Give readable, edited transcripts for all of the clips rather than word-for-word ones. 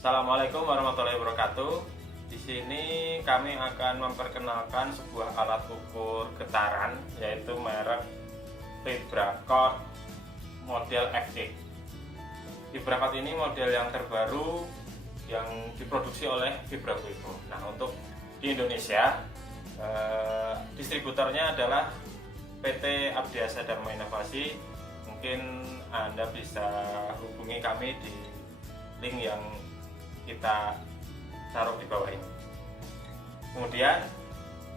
Assalamualaikum warahmatullahi wabarakatuh. Di sini kami akan memperkenalkan sebuah alat ukur getaran, yaitu merek Vibracord model FX. Vibracord ini model yang terbaru yang diproduksi oleh Vibravivo. Nah, untuk di Indonesia, distributornya adalah PT Abdiasa Dharma Inovasi. Mungkin Anda bisa hubungi kami di link yang kita taruh di bawah ini. Kemudian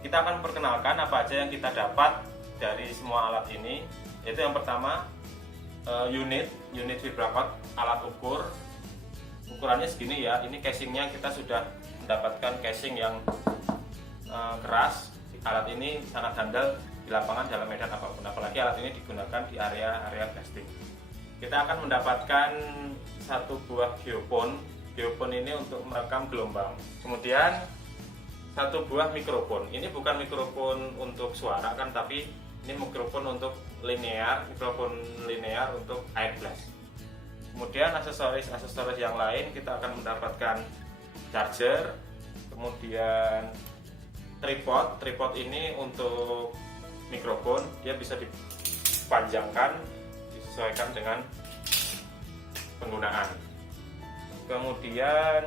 kita akan perkenalkan apa aja yang kita dapat dari semua alat ini. Yaitu yang pertama, unit Vibracord alat ukur. Ukurannya segini ya. Ini casingnya kita sudah mendapatkan casing yang keras. Alat ini sangat handal di lapangan dalam medan apapun. Apalagi alat ini digunakan di area-area testing. Kita akan mendapatkan satu buah geophone. Geophone ini untuk merekam gelombang. Kemudian satu buah mikrofon. Ini bukan mikrofon untuk suara kan, tapi ini mikrofon untuk linear, mikrofon linear untuk air blast. Kemudian aksesoris yang lain kita akan mendapatkan charger, kemudian tripod. Tripod ini untuk mikrofon, dia bisa dipanjangkan disesuaikan dengan penggunaan. Kemudian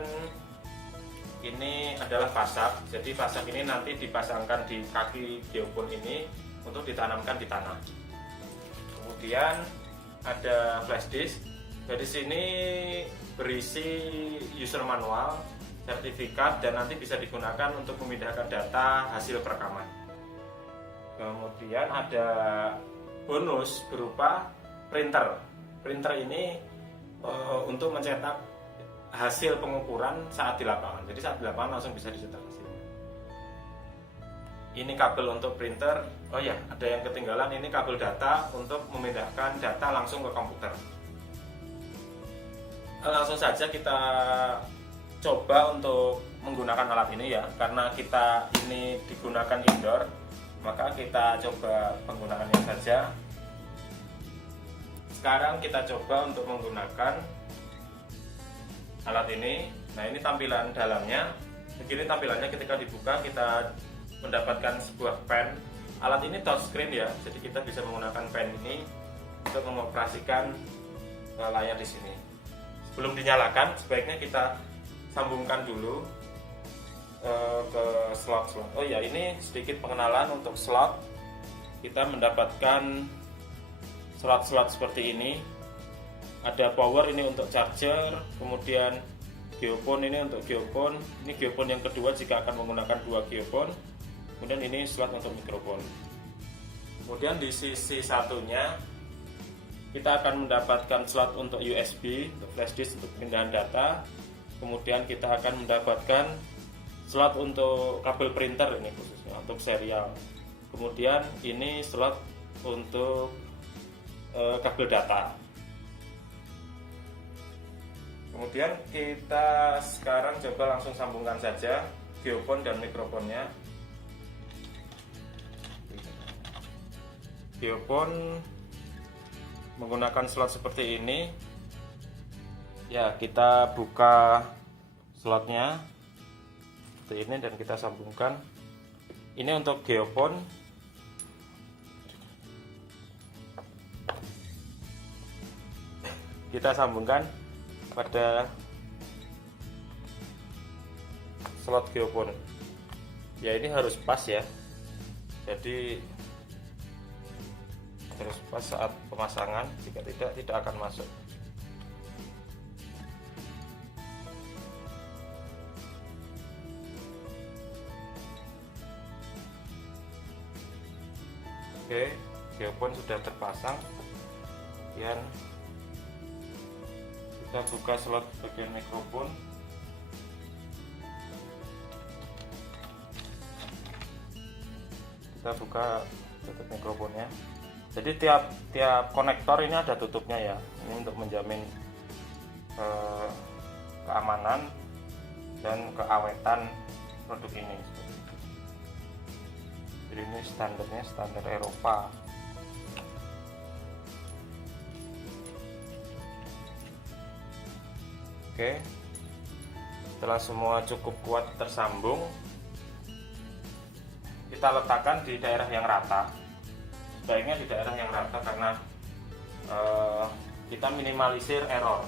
ini adalah vasak. Jadi vasak ini nanti dipasangkan di kaki geophone ini untuk ditanamkan di tanah. Kemudian ada flash disk. Dari sini berisi user manual, sertifikat, dan nanti bisa digunakan untuk memindahkan data hasil perekaman. Kemudian ada bonus berupa printer. Printer ini untuk mencetak hasil pengukuran saat di lapangan. Jadi saat di lapangan langsung bisa dicetak hasilnya. Ini kabel untuk printer. Oh ya, ada yang ketinggalan. Ini kabel data untuk memindahkan data langsung ke komputer. Langsung saja kita coba untuk menggunakan alat ini ya. Karena kita ini digunakan indoor, maka kita coba penggunaannya saja. Sekarang kita coba untuk menggunakan alat ini. Nah, ini tampilan dalamnya. Begini tampilannya ketika dibuka, kita mendapatkan sebuah pen. Alat ini touchscreen ya, jadi kita bisa menggunakan pen ini untuk mengoperasikan layar di sini. Sebelum dinyalakan, sebaiknya kita sambungkan dulu ke slot-slot. Oh ya, ini sedikit pengenalan untuk slot. Kita mendapatkan slot-slot seperti ini. Ada power ini untuk charger, kemudian geophone ini untuk geophone. Ini geophone yang kedua jika akan menggunakan dua geophone. Kemudian ini slot untuk mikrofon. Kemudian di sisi satunya kita akan mendapatkan slot untuk USB, untuk flash disk untuk pindahan data. Kemudian kita akan mendapatkan slot untuk kabel printer ini khususnya untuk serial. Kemudian ini slot untuk kabel data. Kemudian kita sekarang coba langsung sambungkan saja geophone dan mikrofonnya. Geophone menggunakan slot seperti ini. Ya, kita buka slotnya seperti ini dan kita sambungkan. Ini untuk geophone. Kita sambungkan pada slot geophone. Ya, ini harus pas ya. Jadi harus pas saat pemasangan, jika tidak akan masuk. Oke, geophone sudah terpasang. Kemudian kita buka slot bagian mikrofon. Kita buka tutup mikrofonnya. Jadi tiap konektor ini ada tutupnya ya. Ini untuk menjamin keamanan dan keawetan produk ini. Jadi ini standarnya standar Eropa. Oke, Setelah semua cukup kuat tersambung, kita letakkan di daerah yang rata. Sebaiknya di daerah yang rata karena kita minimalisir error.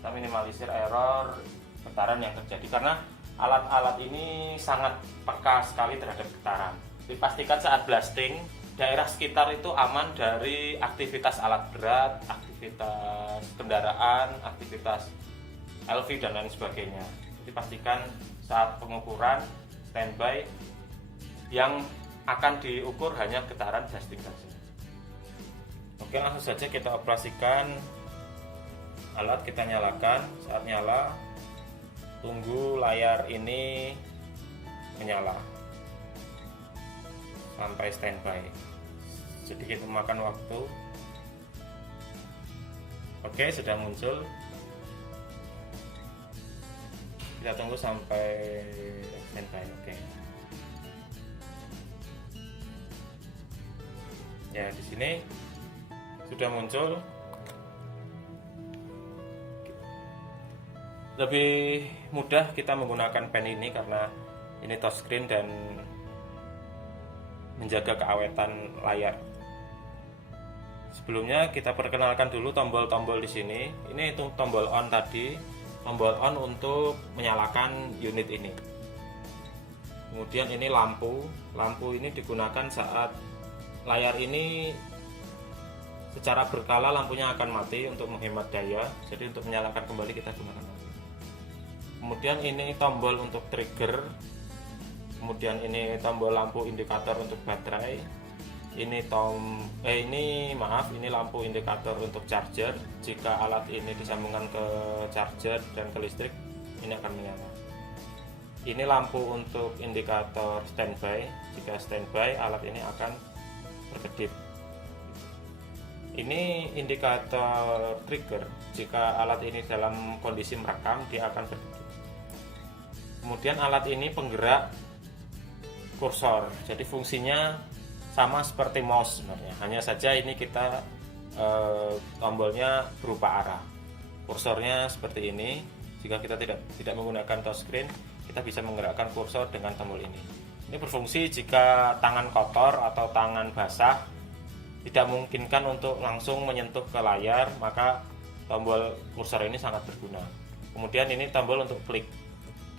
Kita minimalisir error getaran yang terjadi karena alat-alat ini sangat peka sekali terhadap getaran. Dipastikan saat blasting daerah sekitar itu aman dari aktivitas alat berat, aktivitas kendaraan, aktivitas LV dan lain sebagainya. Jadi pastikan saat pengukuran standby yang akan diukur hanya getaran blasting saja. Oke, langsung saja kita operasikan alat, kita nyalakan. Saat nyala, tunggu layar ini menyala sampai standby, sedikit memakan waktu. Oke, sudah muncul. Kita tunggu sampai standby. Oke. Ya, di sini sudah muncul. Lebih mudah kita menggunakan pen ini karena ini touchscreen dan menjaga keawetan layar. Sebelumnya kita perkenalkan dulu tombol-tombol di sini. Ini itu tombol on tadi, tombol on untuk menyalakan unit ini. Kemudian ini lampu. Lampu ini digunakan saat layar ini secara berkala lampunya akan mati untuk menghemat daya. Jadi untuk menyalakan kembali kita gunakan lampu. Kemudian ini tombol untuk trigger. Kemudian ini tombol lampu indikator untuk baterai. Ini ini lampu indikator untuk charger. Jika alat ini disambungkan ke charger dan ke listrik, ini akan menyala. Ini lampu untuk indikator standby. Jika standby, alat ini akan berkedip. Ini indikator trigger. Jika alat ini dalam kondisi merekam, dia akan berkedip. Kemudian alat ini penggerak kursor. Jadi fungsinya sama seperti mouse sebenarnya. Hanya saja ini kita tombolnya berupa arah. Kursornya seperti ini. Jika kita tidak menggunakan touchscreen, kita bisa menggerakkan kursor dengan tombol ini. Ini berfungsi jika tangan kotor atau tangan basah tidak memungkinkan untuk langsung menyentuh ke layar, maka tombol kursor ini sangat berguna. Kemudian ini tombol untuk klik.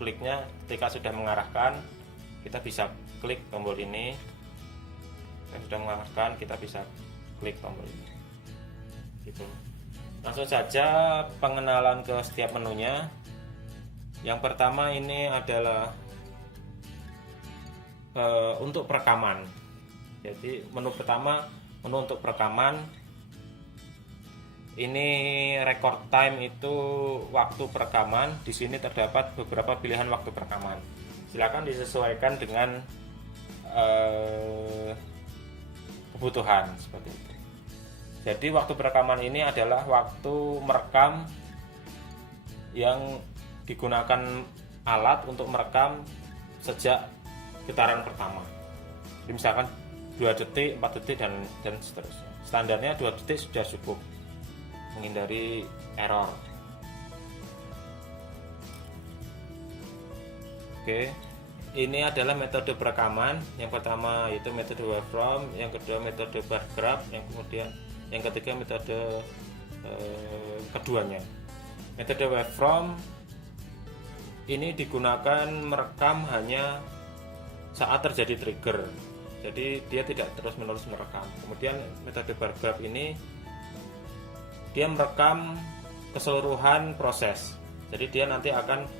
Kliknya ketika sudah mengarahkan, kita bisa klik tombol ini. Yang sudah mengarahkan, kita bisa klik tombol ini. Gitu. Langsung saja pengenalan ke setiap menunya. Yang pertama ini adalah untuk perekaman. Jadi menu pertama, menu untuk perekaman. Ini record time itu waktu perekaman. Di sini terdapat beberapa pilihan waktu perekaman. Silakan disesuaikan dengan kebutuhan seperti itu. Jadi waktu perekaman ini adalah waktu merekam yang digunakan alat untuk merekam sejak getaran pertama. Jadi misalkan 2 detik, 4 detik dan seterusnya. Standarnya 2 detik sudah cukup menghindari error. Oke, ini adalah metode perekaman. Yang pertama yaitu metode waveform, yang kedua metode bar graph, yang ketiga metode keduanya. Metode waveform ini digunakan merekam hanya saat terjadi trigger. Jadi dia tidak terus-menerus merekam. Kemudian metode bar graph ini dia merekam keseluruhan proses. Jadi dia nanti akan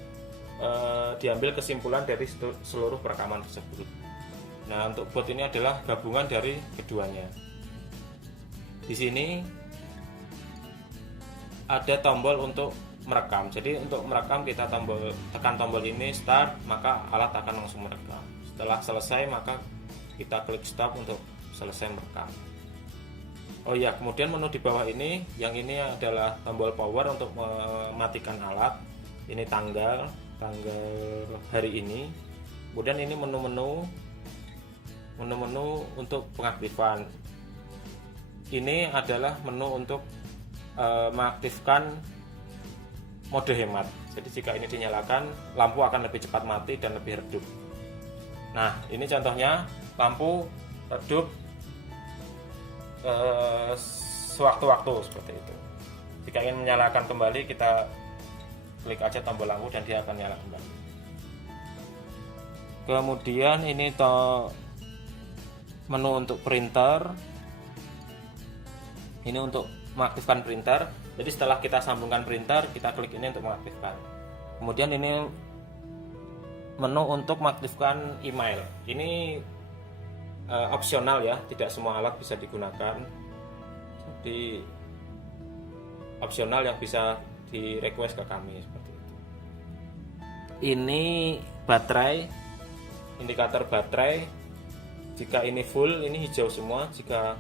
diambil kesimpulan dari seluruh perekaman tersebut. Nah, untuk bot ini adalah gabungan dari keduanya. Di sini ada tombol untuk merekam. Jadi untuk merekam kita tekan tombol ini start, maka alat akan langsung merekam. Setelah selesai maka kita klik stop untuk selesai merekam. Oh ya, kemudian menu di bawah ini, yang ini adalah tombol power untuk mematikan alat. Ini tanggal hari ini. Kemudian ini menu-menu untuk pengaktifan. Ini adalah menu untuk mengaktifkan mode hemat. Jadi jika ini dinyalakan, lampu akan lebih cepat mati dan lebih redup. Nah, ini contohnya lampu redup sewaktu-waktu seperti itu. Jika ingin menyalakan kembali, kita klik aja tombol lampu dan dia akan nyala kembali. Kemudian ini menu untuk printer. Ini untuk mengaktifkan printer. Jadi setelah kita sambungkan printer, kita klik ini untuk mengaktifkan. Kemudian ini menu untuk mengaktifkan email. Ini opsional ya, tidak semua alat bisa digunakan. Jadi opsional yang bisa di request ke kami seperti itu. Ini baterai, indikator baterai. Jika ini full, ini hijau semua. Jika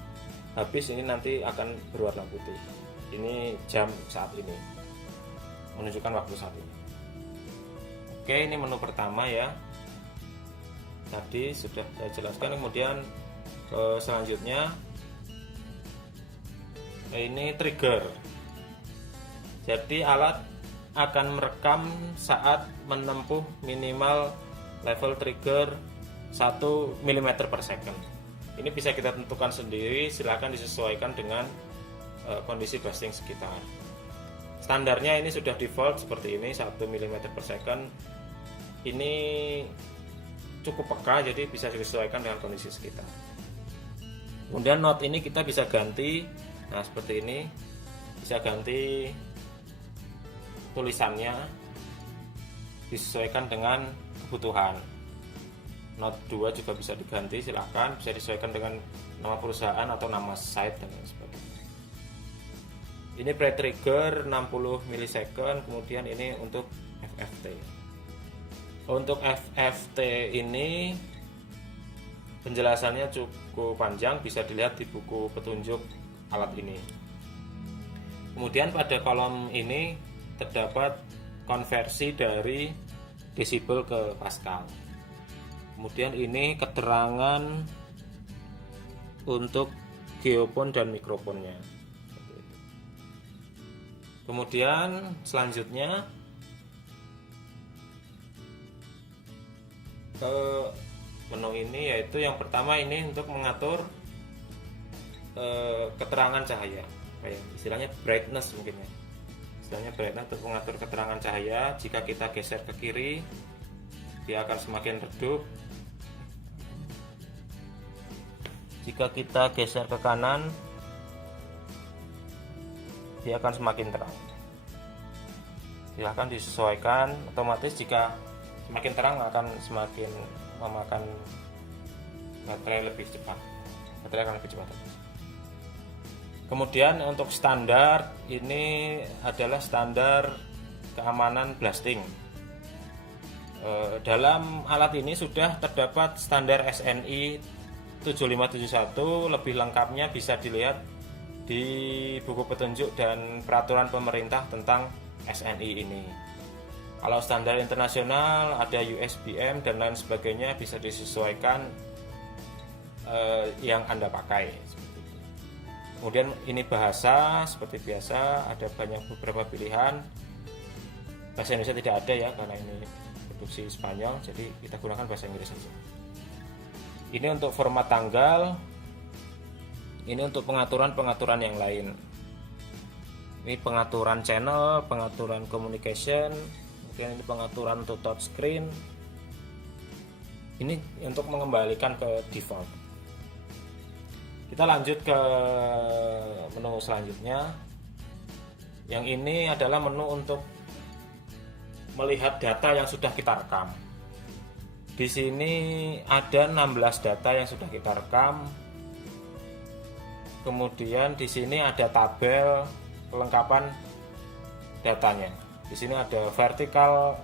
habis, ini nanti akan berwarna putih. Ini jam saat ini, menunjukkan waktu saat ini. Oke, ini menu pertama ya. Tadi sudah saya jelaskan. Kemudian selanjutnya ini trigger. Jadi alat akan merekam saat menempuh minimal level trigger 1 mm per second. Ini bisa kita tentukan sendiri, silakan disesuaikan dengan kondisi buzzing sekitar. Standarnya ini sudah default seperti ini, 1 mm per second. Ini cukup peka, jadi bisa disesuaikan dengan kondisi sekitar. Kemudian note ini kita bisa ganti. Nah, seperti ini bisa ganti tulisannya, disesuaikan dengan kebutuhan. Note 2 juga bisa diganti, silahkan, bisa disesuaikan dengan nama perusahaan atau nama site dan lain sebagainya. Ini pre-trigger 60 millisecond, kemudian ini untuk FFT. Untuk FFT ini penjelasannya cukup panjang, bisa dilihat di buku petunjuk alat ini. Kemudian pada kolom ini terdapat konversi dari desibel ke Pascal. Kemudian ini keterangan untuk geofon dan mikrofonnya. Kemudian selanjutnya ke menu ini, yaitu yang pertama ini untuk mengatur keterangan cahaya, istilahnya brightness mungkin ya. Istilahnya brightness untuk mengatur keterangan cahaya. Jika kita geser ke kiri, dia akan semakin redup. Jika kita geser ke kanan, dia akan semakin terang. Silahkan disesuaikan. Otomatis jika semakin terang akan semakin memakan baterai lebih cepat. Baterai akan lebih cepat. Kemudian untuk standar, ini adalah standar keamanan blasting. Dalam alat ini sudah terdapat standar SNI 7571. Lebih lengkapnya bisa dilihat di buku petunjuk dan peraturan pemerintah tentang SNI ini. Kalau standar internasional ada USBM dan lain sebagainya, bisa disesuaikan yang Anda pakai. Kemudian ini bahasa, seperti biasa ada beberapa pilihan. Bahasa Indonesia tidak ada ya, karena ini produksi Spanyol, jadi kita gunakan bahasa Inggris saja. Ini untuk format tanggal. Ini untuk pengaturan yang lain. Ini pengaturan channel, pengaturan communication, kemudian ini pengaturan untuk touchscreen. Ini untuk mengembalikan ke default. Kita lanjut ke menu selanjutnya. Yang ini adalah menu untuk melihat data yang sudah kita rekam. Di sini ada 16 data yang sudah kita rekam. Kemudian di sini ada tabel kelengkapan datanya. Di sini ada vertikal,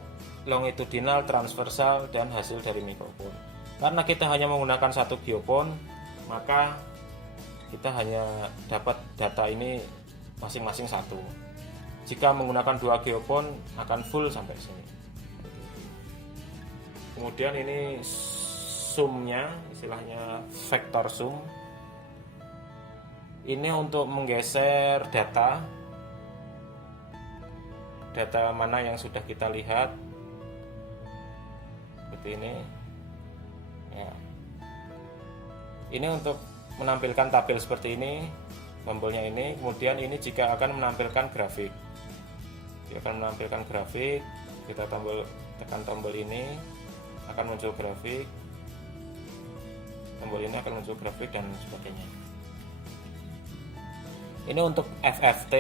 longitudinal, transversal, dan hasil dari mikrofon. Karena kita hanya menggunakan satu geofon, maka kita hanya dapat data ini masing-masing satu. Jika menggunakan dua geofon akan full sampai sini. Kemudian ini zoomnya, istilahnya vector zoom. Ini untuk menggeser data data mana yang sudah kita lihat seperti ini ya. Ini untuk menampilkan tabel seperti ini, tombolnya ini. Kemudian ini jika akan menampilkan grafik, dia akan menampilkan grafik, kita tekan tombol ini akan muncul grafik, tombol ini akan muncul grafik dan sebagainya. Ini untuk FFT,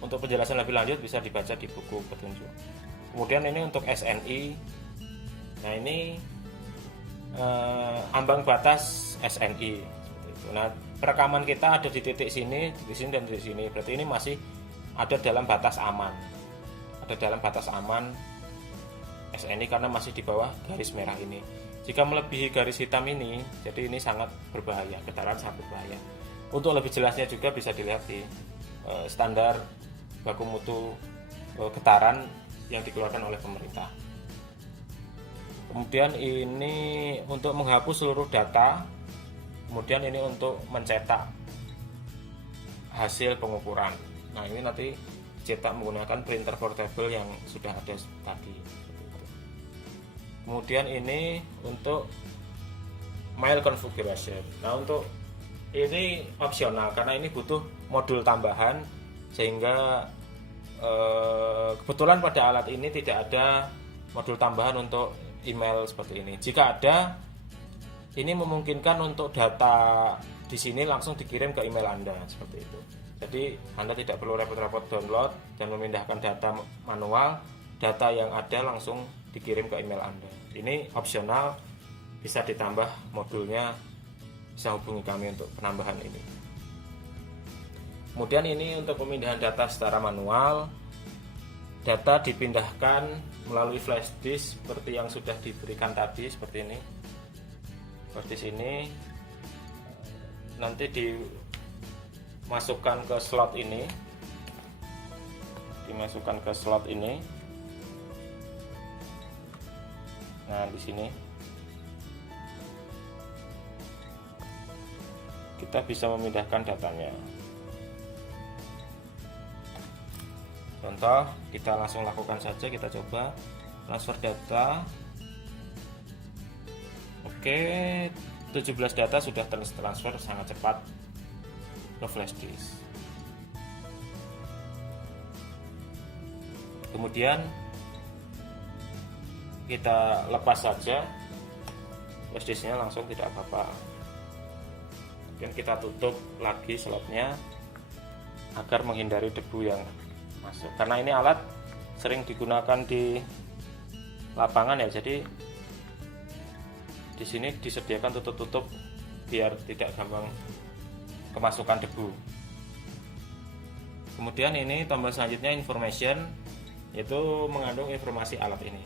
untuk penjelasan lebih lanjut bisa dibaca di buku petunjuk. Kemudian ini untuk SNI. Nah ini ambang batas SNI. Nah perekaman kita ada di titik sini, di sini dan di sini. Berarti ini masih ada dalam batas aman. Ada dalam batas aman SNI karena masih di bawah garis merah ini. Jika melebihi garis hitam ini, jadi ini sangat berbahaya, getaran sangat berbahaya. Untuk lebih jelasnya juga bisa dilihat di standar baku mutu getaran yang dikeluarkan oleh pemerintah. Kemudian ini untuk menghapus seluruh data. Kemudian ini untuk mencetak hasil pengukuran. Nah ini nanti cetak menggunakan printer portable yang sudah ada tadi. Kemudian ini untuk mail configuration. Nah untuk ini opsional karena ini butuh modul tambahan, sehingga kebetulan pada alat ini tidak ada modul tambahan untuk email seperti ini. Jika ada, ini memungkinkan untuk data di sini langsung dikirim ke email Anda seperti itu. Jadi Anda tidak perlu repot-repot download dan memindahkan data manual, data yang ada langsung dikirim ke email Anda. Ini opsional, bisa ditambah modulnya, bisa hubungi kami untuk penambahan ini. Kemudian ini untuk pemindahan data secara manual. Data dipindahkan melalui flash disk seperti yang sudah diberikan tadi, seperti ini. Seperti sini. Nanti dimasukkan ke slot ini. Dimasukkan ke slot ini. Nah, di sini kita bisa memindahkan datanya. Contoh, kita langsung lakukan saja, kita coba transfer data. Oke, 17 data sudah transfer sangat cepat ke flash disk. Kemudian kita lepas saja flash disknya, langsung tidak apa-apa. Dan kita tutup lagi slotnya agar menghindari debu yang masuk, karena ini alat sering digunakan di lapangan ya, jadi di sini disediakan tutup-tutup biar tidak gampang kemasukan debu. Kemudian ini tombol selanjutnya information, yaitu mengandung informasi alat ini.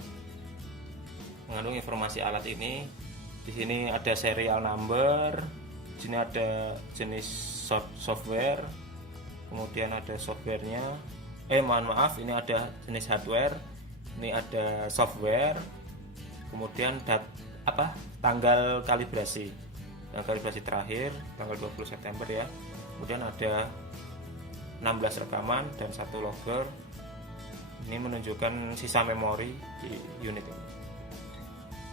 Mengandung informasi alat ini, di sini ada serial number, di sini ada jenis software, kemudian ada softwarenya. Mohon maaf, ini ada jenis hardware, ini ada software, kemudian tanggal kalibrasi terakhir tanggal 20 September ya. Kemudian ada 16 rekaman dan 1 logger. Ini menunjukkan sisa memori di unit ini.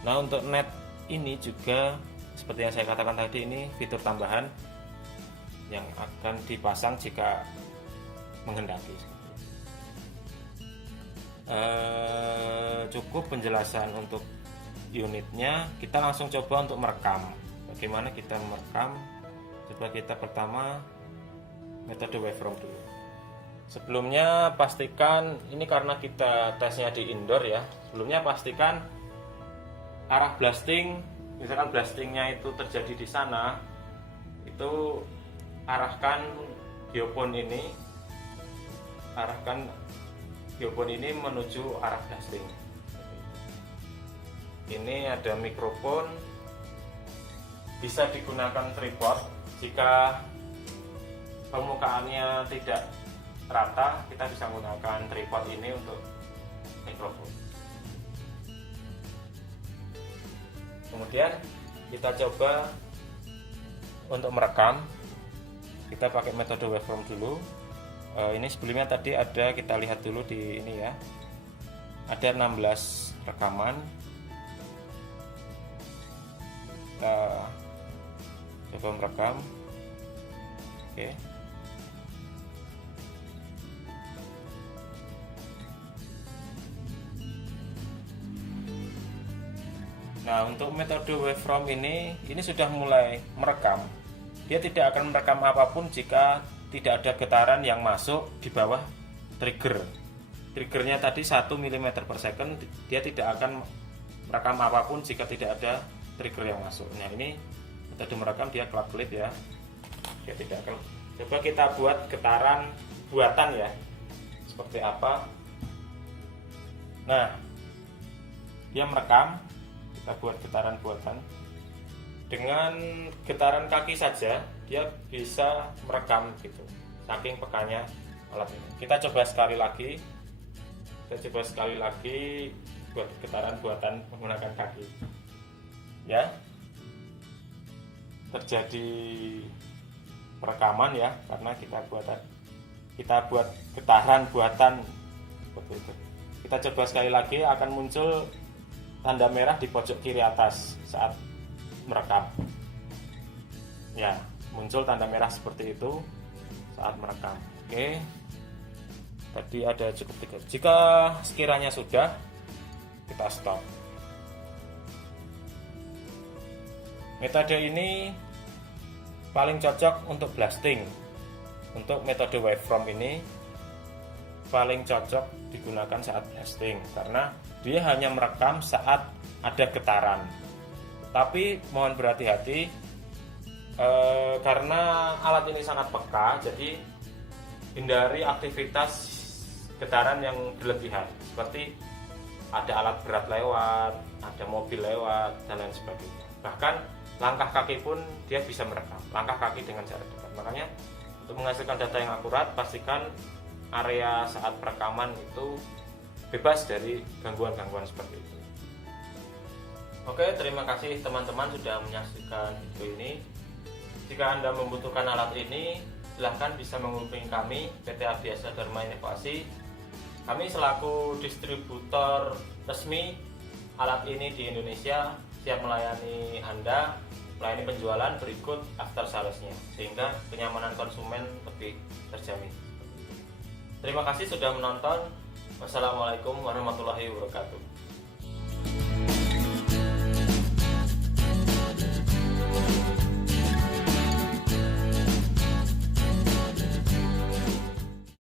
Nah untuk net ini juga seperti yang saya katakan tadi, ini fitur tambahan yang akan dipasang jika menghendaki. Cukup penjelasan untuk unitnya. Kita langsung coba untuk merekam. Bagaimana kita merekam? Coba kita pertama metode waveform dulu. Sebelumnya pastikan, ini karena kita tesnya di indoor ya, sebelumnya pastikan arah blasting, misalkan blastingnya itu terjadi di sana, itu arahkan geofone ini menuju arah blasting. Ini ada mikrofon, bisa digunakan tripod. Jika permukaannya tidak rata, kita bisa menggunakan tripod ini untuk mikrofon. Kemudian kita coba untuk merekam. Kita pakai metode waveform dulu. Ini sebelumnya tadi ada, kita lihat dulu di ini ya, ada 16 rekaman. Kita coba merekam. Oke. Nah, untuk metode waveform ini sudah mulai merekam. Dia tidak akan merekam apapun jika tidak ada getaran yang masuk di bawah trigger. Triggernya tadi 1 mm per second, dia tidak akan merekam apapun jika tidak ada trigger yang masuk. Nah, ini metode merekam dia kelap-kelip ya. Dia tidak akan. Coba kita buat getaran buatan ya. Seperti apa? Nah, dia merekam. Kita buat getaran buatan. Dengan getaran kaki saja dia bisa merekam gitu, saking pekanya alat ini. Kita coba sekali lagi. Buat getaran buatan menggunakan kaki. Ya. Terjadi perekaman ya, karena kita buat getaran buatan seperti itu. Kita coba sekali lagi, akan muncul tanda merah di pojok kiri atas saat merekam. Ya, muncul tanda merah seperti itu saat merekam. Oke. Tadi ada cukup 3. Jika sekiranya sudah, kita stop. Metode ini paling cocok untuk blasting. Untuk metode waveform ini paling cocok digunakan saat blasting karena dia hanya merekam saat ada getaran. Tapi mohon berhati-hati karena alat ini sangat peka, jadi hindari aktivitas getaran yang berlebihan, seperti ada alat berat lewat, ada mobil lewat, dan lain sebagainya. Bahkan langkah kaki pun dia bisa merekam, langkah kaki dengan jarak dekat. Makanya untuk menghasilkan data yang akurat, pastikan area saat perekaman itu bebas dari gangguan-gangguan seperti itu. Oke, terima kasih teman-teman sudah menyaksikan video ini. Jika Anda membutuhkan alat ini, silahkan bisa menghubungi kami, PT Abdiasa Dharma Inovasi. Kami selaku distributor resmi alat ini di Indonesia, siap melayani Anda, melayani penjualan berikut after salesnya, sehingga kenyamanan konsumen lebih terjamin. Terima kasih sudah menonton. Wassalamualaikum warahmatullahi wabarakatuh.